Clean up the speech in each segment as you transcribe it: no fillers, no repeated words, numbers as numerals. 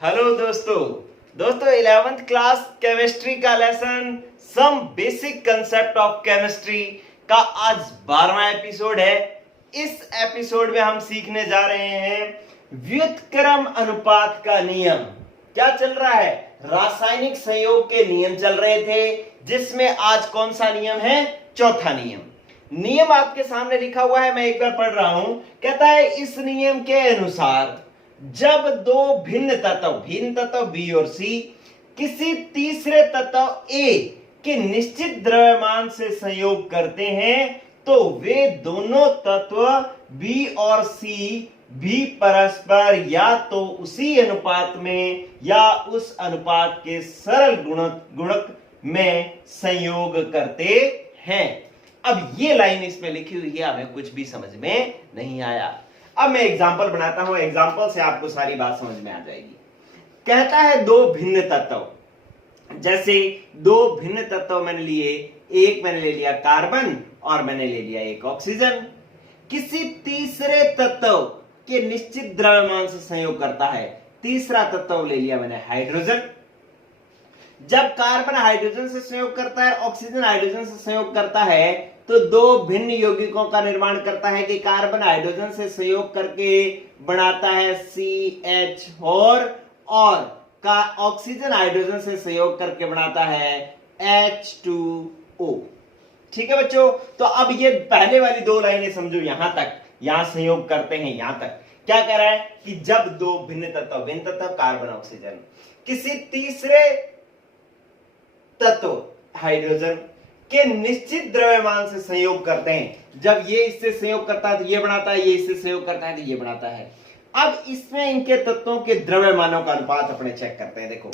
Hello दोस्तों। 11th class chemistry का lesson some basic concept of chemistry का आज 12वां एपिसोड है। इस एपिसोड में हम सीखने जा रहे हैं व्युत्क्रम अनुपात का नियम। क्या चल रहा है? रासायनिक संयोग के नियम चल रहे थे, जिसमें आज कौन सा नियम है? चौथा नियम। नियम आपके सामने लिखा हुआ है, मैं एक बार पढ़ रहा हूं। कहता है इस नियम के अनुसार जब दो भिन्न तत्व बी और सी किसी तीसरे तत्व ए के निश्चित द्रव्यमान से संयोग करते हैं तो वे दोनों तत्व बी और सी भी परस्पर या तो उसी अनुपात में या उस अनुपात के सरल गुणक में संयोग करते हैं। अब ये लाइन इसमें लिखी हुई है, हमें कुछ भी समझ में नहीं आया। अब मैं एग्जाम्पल बनाता हूं, एग्जाम्पल से आपको सारी बात समझ में आ जाएगी। कहता है दो भिन्न तत्व, जैसे दो भिन्न तत्व मैंने लिए, एक मैंने ले लिया कार्बन और मैंने ले लिया एक ऑक्सीजन, किसी तीसरे तत्व के निश्चित द्रव्यमान से संयोग करता है। तीसरा तत्व ले लिया मैंने हाइड्रोजन। जब कार्बन हाइड्रोजन से संयोग करता है, ऑक्सीजन हाइड्रोजन से संयोग करता है, तो दो भिन्न यौगिकों का निर्माण करता है कि कार्बन हाइड्रोजन से संयोग करके बनाता है CH4 और ऑक्सीजन हाइड्रोजन से संयोग करके बनाता है H2O। ठीक है बच्चों, तो अब ये पहले वाली दो लाइनें समझो, यहां तक, यहां संयोग करते हैं, यहां तक क्या कह रहा है कि जब दो भिन्न तत्व कार्बन ऑक्सीजन किसी तीसरे तत्व हाइड्रोजन के निश्चित द्रव्यमान से संयोग करते हैं। जब ये इससे संयोग करता है तो ये बनाता है, ये इससे संयोग करता है तो ये बनाता है। अब इसमें इनके तत्वों के द्रव्यमानों का अनुपात अपने चेक करते हैं। देखो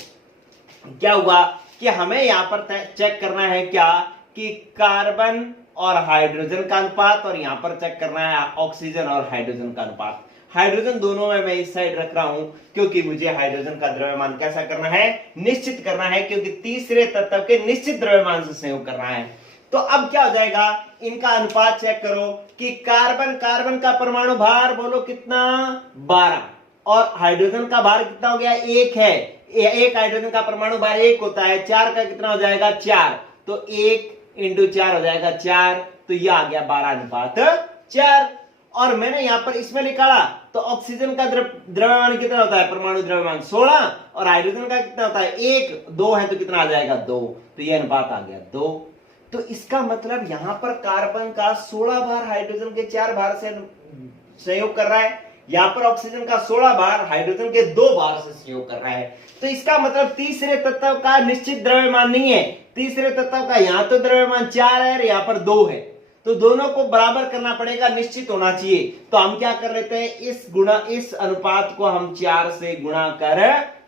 क्या हुआ कि हमें यहां पर चेक करना है क्या कि कार्बन और हाइड्रोजन का अनुपात, और यहां पर चेक करना है ऑक्सीजन और हाइड्रोजन का अनुपात। हाइड्रोजन दोनों में मैं इस साइड रख रहा हूं क्योंकि मुझे हाइड्रोजन का द्रव्यमान कैसा करना है? निश्चित करना है, क्योंकि तीसरे तत्व के निश्चित द्रव्यमान से संयोग करना है। तो अब क्या हो जाएगा, इनका अनुपात चेक करो कि कार्बन का परमाणु भार बोलो कितना? 12, और हाइड्रोजन का भार कितना हो गया? 1 है। एक हाइड्रोजन का परमाणु भार 1 होता है, 4 का कितना हो जाएगा? 4। तो 1 × 4 हो जाएगा 4, तो यह आ गया 12:4। और मैंने यहां पर इसमें निकाला तो ऑक्सीजन का द्रव्यमान कितना होता है? परमाणु द्रव्यमान 16, और हाइड्रोजन का कितना होता है? 1, 2 है तो कितना आ जाएगा? 2। तो यह अनुपात आ गया 2। तो इसका मतलब यहां पर कार्बन का 16 भार हाइड्रोजन के 4 भार से संयोग कर रहा है, यहां पर ऑक्सीजन का 16 भार हाइड्रोजन के 2 भार से संयोग कर रहा है। तो इसका मतलब तीसरे तत्व का निश्चित द्रव्यमान नहीं है। तीसरे तत्व का यहां तो द्रव्यमान 4 है और यहां पर 2 है, तो दोनों को बराबर करना पड़ेगा, निश्चित होना चाहिए। तो हम क्या कर लेते हैं, इस अनुपात को हम 4 से गुणा कर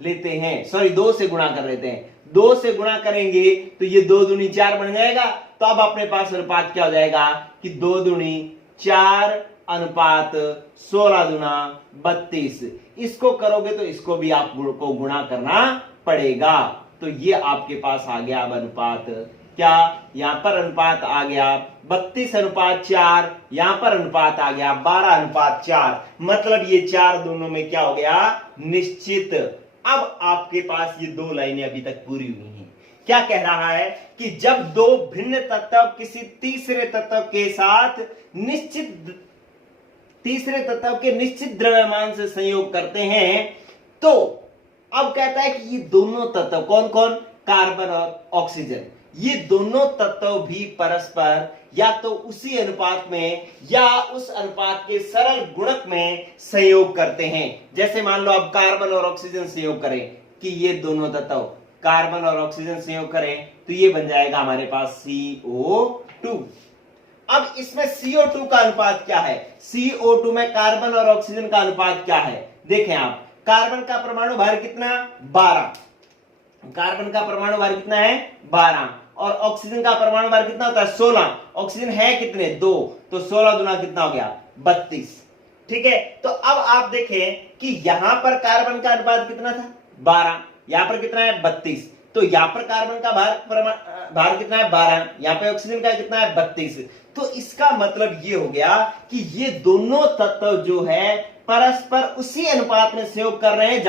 लेते हैं, सॉरी 2 से गुणा कर लेते हैं। 2 से गुणा करेंगे तो ये 2 दूनी 4 बन जाएगा। तो अब अपने पास अनुपात क्या हो जाएगा कि 2 दूनी 4 अनुपात 16 दूना 32। इसको करोगे तो इसको भी आपको गुणा करना पड़ेगा। तो ये आपके पास आ गया अब अनुपात क्या? यहां पर अनुपात आ गया 32:4, यहां पर अनुपात आ गया 12:4। मतलब ये 4 दोनों में क्या हो गया? निश्चित। अब आपके पास ये दो लाइनें अभी तक पूरी हुई हैं। क्या कह रहा है कि जब दो भिन्न तत्व किसी तीसरे तत्व के साथ निश्चित द्रव्यमान से संयोग करते हैं, तो अब कहता है कि ये दोनों तत्व कौन कौन? कार्बन और ऑक्सीजन, ये दोनों तत्व भी परस्पर या तो उसी अनुपात में या उस अनुपात के सरल गुणक में संयोग करते हैं। जैसे मान लो अब कार्बन और ऑक्सीजन संयोग करें कि ये दोनों तत्व कार्बन और ऑक्सीजन संयोग करें तो ये बन जाएगा हमारे पास CO2। अब इसमें CO2 का अनुपात क्या है? CO2 में कार्बन और ऑक्सीजन का अनुपात क्या है? देखें आप, कार्बन का परमाणु भार कितना? 12। कार्बन का परमाणु भार कितना है? 12, और ऑक्सीजन का परमाणु भार कितना होता है? 16। ऑक्सीजन है कितने? 2, तो 16 दूना कितना हो गया? 32। ठीक है, तो अब आप देखें कि यहां पर कार्बन का अनुपात कितना था? 12, यहां पर कितना है? 32। तो यहां पर कार्बन का भार कितना है? 12, यहां पे ऑक्सीजन का कितना है? 32। तो इसका मतलब ये हो गया कि ये दोनों तत्व जो है परस्पर उसी अनुपात में संयोग कर रहे हैं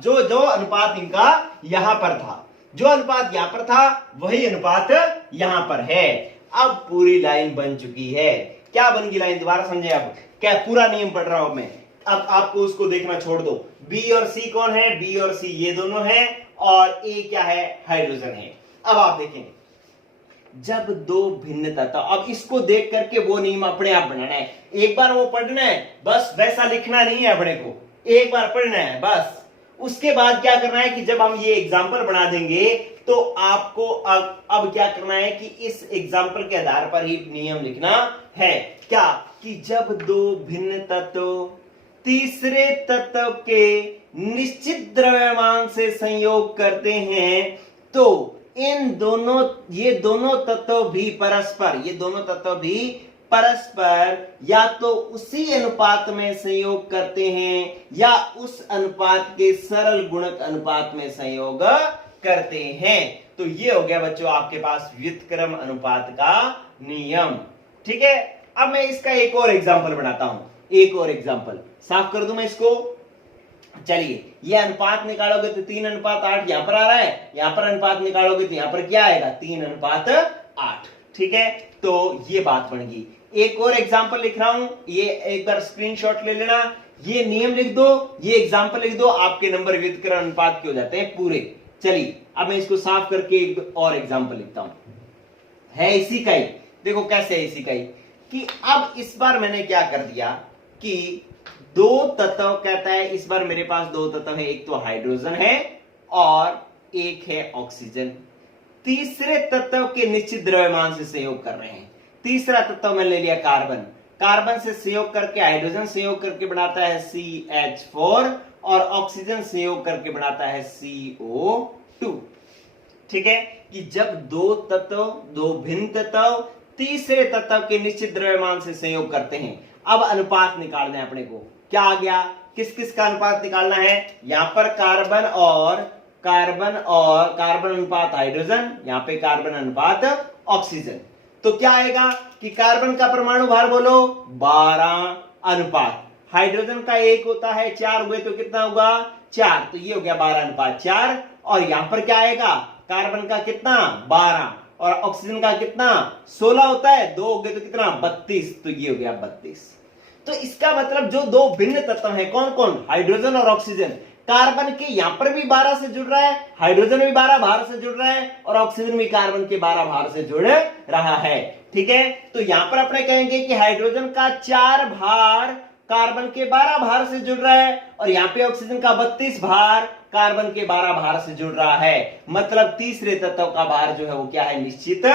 जो अनुपात इनका यहां पर था। जो अनुपात यहां पर था वही अनुपात यहां पर है। अब पूरी लाइन बन चुकी है। क्या बन गई लाइन, दोबारा समझे आप, क्या पूरा नियम पढ़ रहा हूं मैं। अब आपको उसको देखना छोड़ दो। बी और सी कौन है, बी और सी ये दोनों हैं, और ए क्या है, हाइड्रोजन है। अब आप देखें, जब दो भिन्न तत्व, अब इसको देख करके वो नियम अपने आप बनाना है। एक बार वो पढ़ना है, बस वैसा लिखना नहीं है अपने को, एक बार पढ़ना है बस। उसके बाद क्या करना है कि जब हम ये एग्जाम्पल बना देंगे तो आपको अब क्या करना है कि इस एग्जाम्पल के आधार पर ही नियम लिखना है। क्या कि जब दो भिन्न तत्व तीसरे तत्व के निश्चित द्रव्यमान से संयोग करते हैं तो ये दोनों तत्व भी परस्पर या तो उसी अनुपात में संयोग करते हैं या उस अनुपात के सरल गुणक अनुपात में संयोग करते हैं। तो ये हो गया बच्चों आपके पास व्युत्क्रम अनुपात का नियम। ठीक है, अब मैं इसका एक और एग्जांपल बनाता हूं। एक और एग्जांपल साफ कर दूं मैं इसको। चलिए, ये अनुपात निकालोगे तो 3:8 यहां पर आ रहा है, यहां पर अनुपात निकालोगे तो यहां पर क्या आएगा, 3:8। ठीक है, तो ये बात बन गई। एक और एग्जांपल लिख रहा हूं, ये एक बार स्क्रीनशॉट ले लेना, ये नियम लिख दो, ये एग्जांपल लिख दो, आपके नंबर व्युत्क्रम अनुपात के हो जाते हैं पूरे। चलिए, अब मैं इसको साफ करके एक और एग्जांपल लिखता हूं। है इसी का ही, देखो कैसे है इसी का ही, कि अब इस बार मैंने क्या कर दिया कि दो तत्व कहता है, इस बार मेरे पास दो तत्व है, एक तो हाइड्रोजन है और एक है ऑक्सीजन। तीसरे तत्व के निश्चित द्रव्यमान से संयोग कर रहे हैं। तीसरा तत्व मैंने ले लिया कार्बन। कार्बन से संयोग करके हाइड्रोजन संयोग करके बनाता है CH4 और ऑक्सीजन संयोग करके बनाता है CO2। ठीक है, कि जब दो भिन्न तत्व तीसरे तत्व के निश्चित द्रव्यमान से संयोग करते हैं। अब अनुपात निकालना है अपने को। क्या आ गया, किस किस का अनुपात निकालना है, यहां पर कार्बन अनुपात हाइड्रोजन, यहां पे कार्बन अनुपात ऑक्सीजन। तो क्या आएगा कि कार्बन का परमाणु भार बोलो 12 अनुपात, हाइड्रोजन का 1 होता है, 4 हुए तो कितना होगा 4, तो ये हो गया 12:4। और यहां पर क्या आएगा, कार्बन का कितना 12 और ऑक्सीजन का कितना 16 होता है, 2 हो गए तो कितना 32, तो ये हो गया 32। तो इसका मतलब जो दो भिन्न तत्व हैं, कौन कौन, हाइड्रोजन और ऑक्सीजन, कार्बन के यहां पर भी 12 से जुड़ रहा है, हाइड्रोजन भी 12 भार से जुड़ रहा है और ऑक्सीजन भी कार्बन के 12 भार से जुड़ रहा है। ठीक है, तो यहां पर अपने कहेंगे कि हाइड्रोजन का 4 भार कार्बन के 12 भार से जुड़ रहा है और यहां पे ऑक्सीजन का 32 भार कार्बन के 12 भार से जुड़ रहा है। मतलब तीसरे तत्व का भार जो है वो क्या है, निश्चित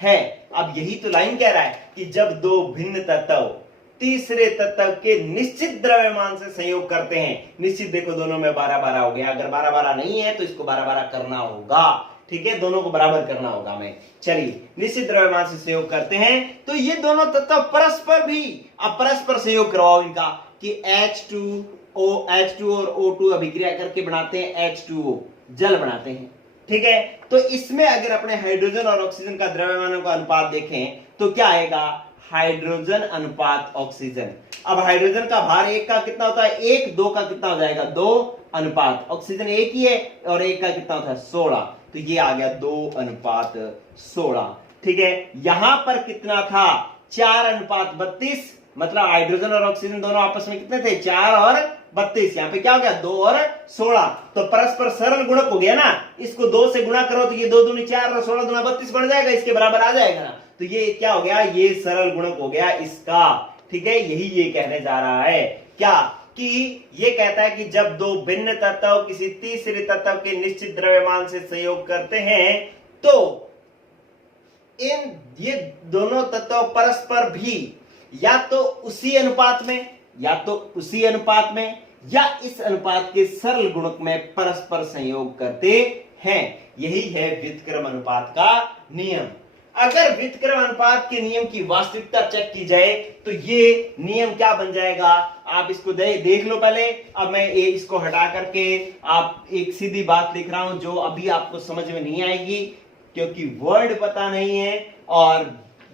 है। अब यही तो लाइन कह रहा है कि जब दो भिन्न तत्व तीसरे तत्व के निश्चित द्रव्यमान से संयोग करते हैं। निश्चित देखो दोनों में 12-12 हो गया, अगर 12-12 नहीं है तो इसको 12-12 करना होगा। ठीक है, दोनों को बराबर करना होगा मैं। चलिए, निश्चित द्रव्यमान से संयोग करते हैं तो ये दोनों तत्व परस्पर भी, अब परस्पर संयोग करवाओ इनका कि H2O और O2 अभिक्रिया करके बनाते हैं H2O, जल बनाते हैं। ठीक है, तो इसमें अगर अपने हाइड्रोजन और ऑक्सीजन का द्रव्यमानों का अनुपात देखें तो क्या आएगा, हाइड्रोजन अनुपात ऑक्सीजन। अब हाइड्रोजन का भार 1 का कितना होता है, 1, 2 का कितना हो जाएगा 2 अनुपात, ऑक्सीजन 1 ही है और 1 का कितना होता है 16, तो ये आ गया 2:16। ठीक है, यहां पर कितना था 4:32, मतलब हाइड्रोजन और ऑक्सीजन दोनों आपस में कितने थे 4 और 32, यहां पे क्या हो गया 2 और 16, तो परस्पर सरल गुणक हो गया ना। इसको 2 से गुणा करो तो ये 2 दूनी 4 और 16 दूना 32 बन जाएगा, इसके बराबर आ जाएगा ना। तो ये क्या हो गया, ये सरल गुणक हो गया इसका। ठीक है, यही ये कहने जा रहा है क्या, कि ये कहता है कि जब दो भिन्न तत्व किसी तीसरे तत्व के निश्चित द्रव्यमान से संयोग करते हैं तो ये दोनों तत्व परस्पर भी या तो उसी अनुपात में या इस अनुपात के सरल गुणक में परस्पर संयोग करते हैं। यही है व्युत्क्रम अनुपात का नियम। अगर व्युत्क्रम अनुपात के नियम की वास्तविकता चेक की जाए तो ये नियम क्या बन जाएगा, आप इसको देख लो पहले। अब मैं इसको हटा करके आप एक सीधी बात लिख रहा हूं जो अभी आपको समझ में नहीं आएगी क्योंकि वर्ड पता नहीं है, और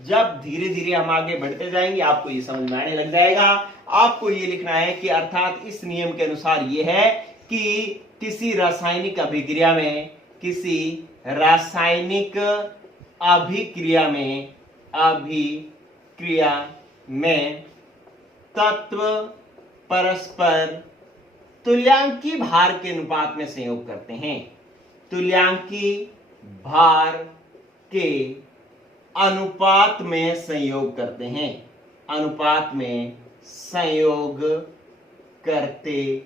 जब धीरे धीरे हम आगे बढ़ते जाएंगे आपको ये समझ में आने लग जाएगा। आपको ये लिखना है कि अर्थात इस नियम के अनुसार ये है कि किसी रासायनिक अभिक्रिया में तत्व परस्पर तुल्यांकी भार के अनुपात में संयोग करते हैं। तुल्यांकी भार के अनुपात में संयोग करते हैं, अनुपात में संयोग करते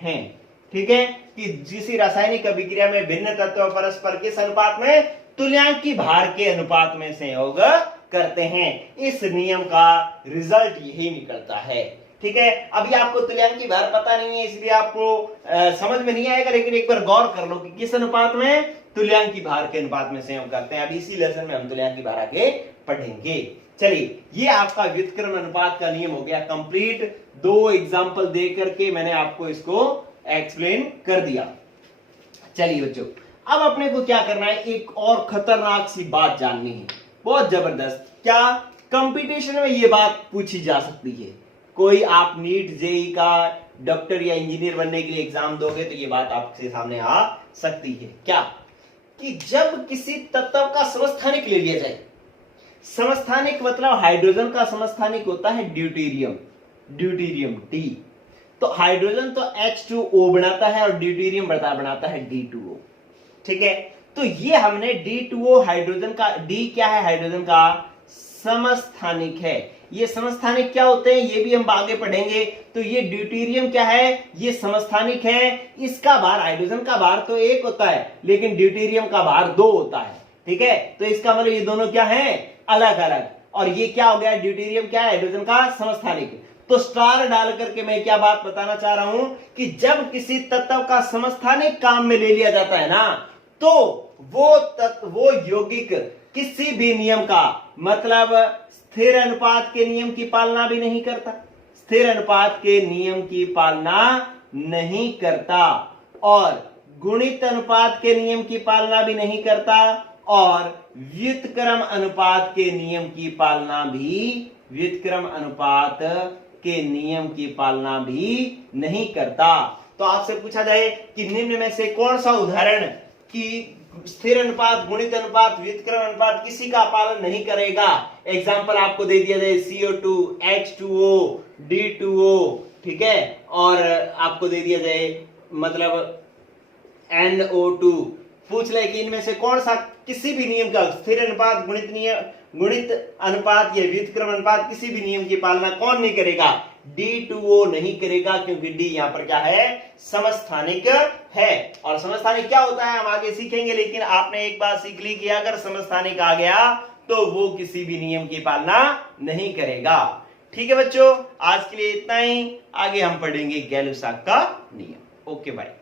हैं। ठीक है, कि किसी रासायनिक अभिक्रिया में भिन्न तत्व परस्पर किस अनुपात में, तुल्यांकी भार के अनुपात में संयोग करते हैं। इस नियम का रिजल्ट यही निकलता है। ठीक है, अभी आपको तुल्यांकी भार पता नहीं है इसलिए आपको समझ में नहीं आएगा, लेकिन एक बार गौर कर लो कि किस अनुपात में, तुल्यांकी भार के अनुपात में संयोग करते हैं। अब इसी लेसन में हम तुल्यांकी भार आगे पढ़ेंगे। चलिए, ये आपका व्युत्क्रम अनुपात का नियम हो गया कंप्लीट। 2 एग्जांपल दे करके मैंने आपको इसको एक्सप्लेन कर दिया। चलिए बच्चों, अब अपने को क्या करना है, एक और खतरनाक सी बात जाननी है, बहुत जबरदस्त। क्या कंपटीशन में ये बात पूछी जा सकती है? कोई आप नीट जेई का डॉक्टर या इंजीनियर बनने के लिए एग्जाम दोगे तो ये बात आपके सामने आ सकती है। क्या कि जब किसी तत्व का समस्थानिक ले लिया जाए, समस्थानिक मतलब हाइड्रोजन का समस्थानिक होता है ड्यूटेरियम, ड्यूटेरियम डी, तो हाइड्रोजन तो H2O बनाता है और ड्यूटेरियम बनाता है D2O। ठीक है, तो ये हमने D2O हाइड्रोजन का, D क्या है, हाइड्रोजन का समस्थानिक है। ये समस्थानिक क्या होते हैं ये भी हम आगे पढ़ेंगे। तो ये ड्यूटेरियम क्या है, ये समस्थानिक है। इसका भार, हाइड्रोजन का भार तो 1 होता है लेकिन ड्यूटेरियम का भार 2 होता है। ठीक है, तो इसका मतलब ये दोनों क्या है, अलग अलग। और ये क्या हो गया, ड्यूटेरियम क्या है, हाइड्रोजन का समस्थानिक। तो स्टार डाल करके मैं क्या बात बताना चाह रहा हूं कि जब किसी तत्व का समस्थानिक काम में ले लिया जाता है ना, तो वो यौगिक किसी भी नियम का, मतलब स्थिर अनुपात के नियम की पालना भी नहीं करता, स्थिर अनुपात के नियम की पालना नहीं करता, और गुणित अनुपात के नियम की पालना भी नहीं करता, और व्युत्क्रम अनुपात के नियम की पालना भी, व्युत्क्रम अनुपात के नियम की पालना भी नहीं करता। तो आपसे पूछा जाए कि निम्न में से कौन सा उदाहरण कि स्थिर अनुपात, गुणित अनुपात, व्युत्क्रम अनुपात किसी का पालन नहीं करेगा, एग्जाम्पल आपको दे दिया जाए CO2, H2O, D2O, ठीक है, और आपको दे दिया जाए मतलब NO2, पूछ ले कि इनमें से कौन सा किसी भी नियम का, स्थिर अनुपात, गुणित अनुपात या व्युत्क्रम अनुपात, किसी भी नियम की पालना कौन नहीं करेगा, D2O नहीं करेगा, क्योंकि D यहां पर क्या है, समस्थानिक है। और समस्थानिक क्या होता है हम आगे सीखेंगे, लेकिन आपने एक बात सीख ली कि अगर समस्थानिक आ गया तो वो किसी भी नियम की पालना नहीं करेगा। ठीक है बच्चों, आज के लिए इतना ही, आगे हम पढ़ेंगे गैल-लुसाक का नियम। Okay bye.